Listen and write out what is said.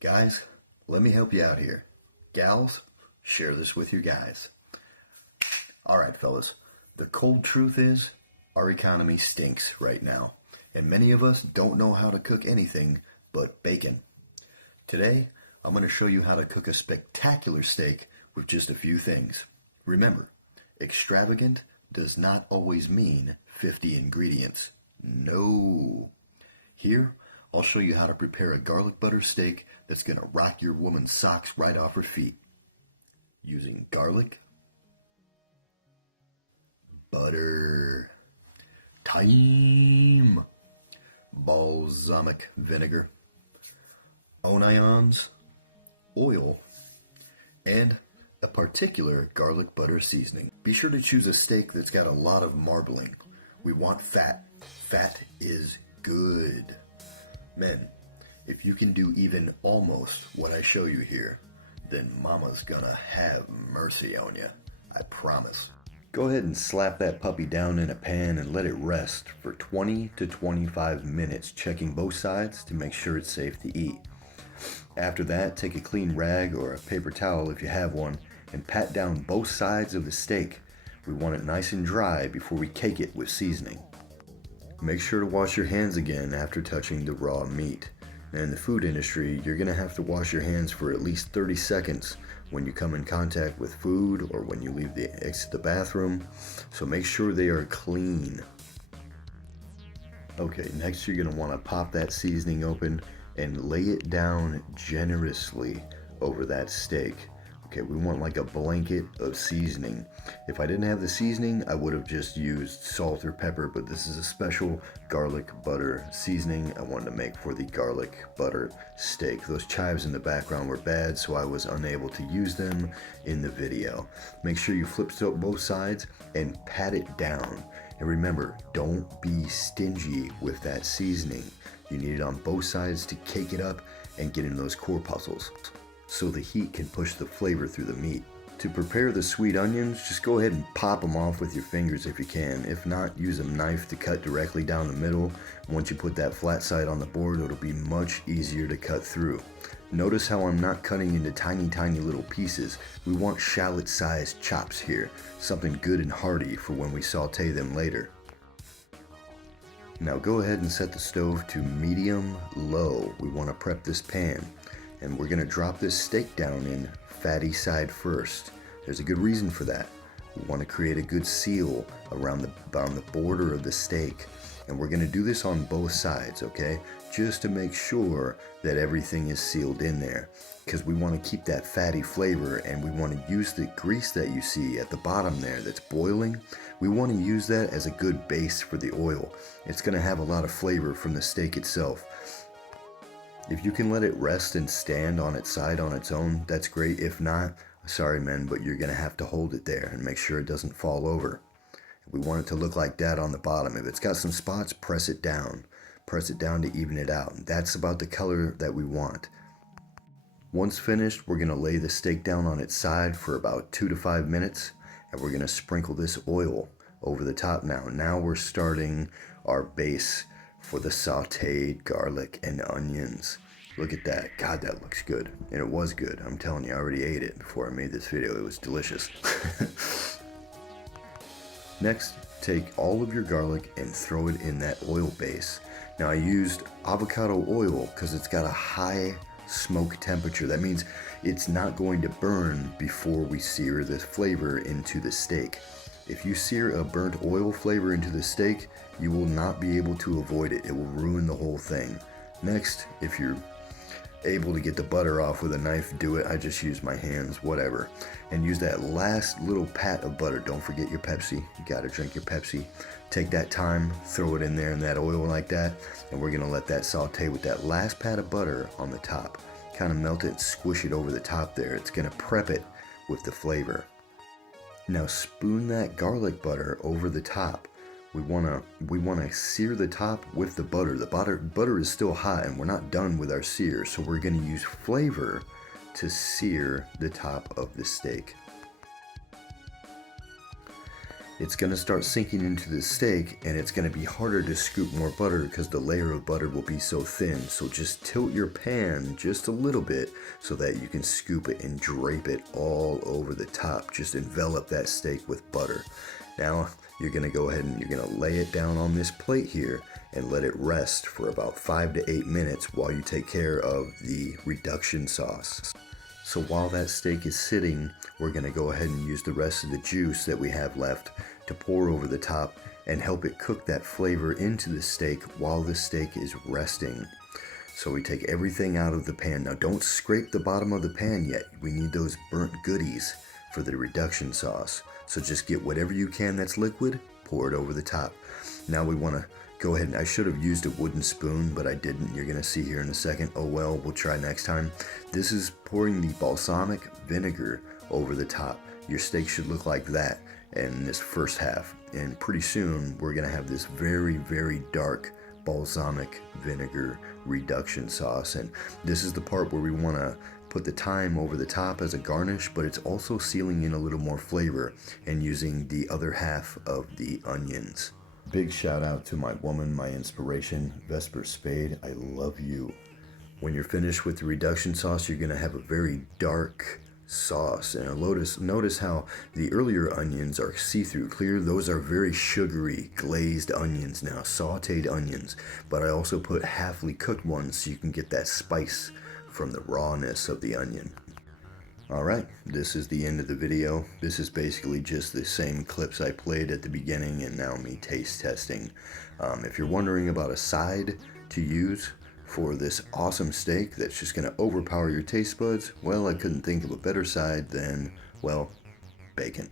Guys, let me help you out here. Gals, share this with your guys. Alright fellas, the cold truth is, our economy stinks right now, and many of us don't know how to cook anything but bacon. Today, I'm going to show you how to cook a spectacular steak with just a few things. Remember, extravagant does not always mean 50 ingredients. No. Here, I'll show you how to prepare a garlic butter steak that's going to rock your woman's socks right off her feet. Using garlic, butter, thyme, balsamic vinegar, onions, oil, and a particular garlic butter seasoning. Be sure to choose a steak that's got a lot of marbling. We want fat. Fat is good. Men, if you can do even almost what I show you here, then mama's gonna have mercy on you. I promise. Go ahead and slap that puppy down in a pan and let it rest for 20 to 25 minutes, checking both sides to make sure it's safe to eat. After that, take a clean rag or a paper towel if you have one and pat down both sides of the steak. We want it nice and dry before we cake it with seasoning. Make sure to wash your hands again after touching the raw meat. In the food industry, you're going to have to wash your hands for at least 30 seconds when you come in contact with food or when you leave the bathroom, so make sure they are clean. Okay, next you're going to want to pop that seasoning open and lay it down generously over that steak. Okay, we want like a blanket of seasoning. If I didn't have the seasoning, I would have just used salt or pepper, but this is a special garlic butter seasoning I wanted to make for the garlic butter steak. Those chives in the background were bad, so I was unable to use them in the video. Make sure you flip both sides and pat it down. And remember, don't be stingy with that seasoning. You need it on both sides to cake it up and get in those corpuscles, so the heat can push the flavor through the meat. To prepare the sweet onions, just go ahead and pop them off with your fingers if you can. If not, use a knife to cut directly down the middle. Once you put that flat side on the board, it'll be much easier to cut through. Notice how I'm not cutting into tiny little pieces. We want shallot-sized chops here, something good and hearty for when we saute them later. Now go ahead and set the stove to medium-low. We want to prep this pan. And we're going to drop this steak down in fatty side first. There's a good reason for that. We want to create a good seal around the border of the steak. And we're going to do this on both sides, okay? Just to make sure that everything is sealed in there. Because we want to keep that fatty flavor, and we want to use the grease that you see at the bottom there that's boiling. We want to use that as a good base for the oil. It's going to have a lot of flavor from the steak itself. If you can let it rest and stand on its side on its own, that's great. If not, sorry men, but you're going to have to hold it there and make sure it doesn't fall over. We want it to look like that on the bottom. If it's got some spots, press it down. Press it down to even it out. That's about the color that we want. Once finished, we're going to lay the steak down on its side for about 2 to 5 minutes, and we're going to sprinkle this oil over the top now. Now we're starting our base for the sauteed garlic and onions. Look at that. God, that looks good. And it was good. I'm telling you, I already ate it before I made this video. It was delicious. Next, take all of your garlic and throw it in that oil base. Now I used avocado oil because it's got a high smoke temperature. That means it's not going to burn before we sear this flavor into the steak. If you sear a burnt oil flavor into the steak, you will not be able to avoid it. It will ruin the whole thing. Next, if you're able to get the butter off with a knife, do it. I just use my hands, whatever. And use that last little pat of butter. Don't forget your Pepsi. You gotta drink your Pepsi. Take that time, throw it in there in that oil like that, and we're gonna let that saute with that last pat of butter on the top. Kind of melt it, squish it over the top there. It's gonna prep it with the flavor. Now spoon that garlic butter over the top. We wanna sear the top with the butter. The butter is still hot and we're not done with our sear, so we're gonna use flavor to sear the top of the steak. it's going to start sinking into the steak, and it's going to be harder to scoop more butter because the layer of butter will be so thin. So just tilt your pan just a little bit so that you can scoop it and drape it all over the top. Just envelop that steak with butter. Now you're going to go ahead and you're going to lay it down on this plate here and let it rest for about 5 to 8 minutes while you take care of the reduction sauce. So while that steak is sitting, we're going to go ahead and use the rest of the juice that we have left to pour over the top and help it cook that flavor into the steak while the steak is resting. So we take everything out of the pan. Now don't scrape the bottom of the pan yet. We need those burnt goodies for the reduction sauce. So just get whatever you can that's liquid, pour it over the top. Now we want to go ahead, and I should have used a wooden spoon, but I didn't. You're going to see here in a second. Oh well, we'll try next time. This is pouring the balsamic vinegar over the top. Your steak should look like that in this first half. And pretty soon, we're going to have this very, very dark balsamic vinegar reduction sauce. And this is the part where we want to put the thyme over the top as a garnish, but it's also sealing in a little more flavor and using the other half of the onions. Big shout out to my woman, my inspiration, Vesper Spade. I love you. When you're finished with the reduction sauce, you're going to have a very dark sauce. And notice how the earlier onions are see-through clear. Those are very sugary, glazed onions now, sauteed onions. But I also put halfly cooked ones so you can get that spice from the rawness of the onion. Alright, this is the end of the video. This is basically just the same clips I played at the beginning and now me taste testing. If you're wondering about a side to use for this awesome steak that's just going to overpower your taste buds, well, I couldn't think of a better side than, well, bacon.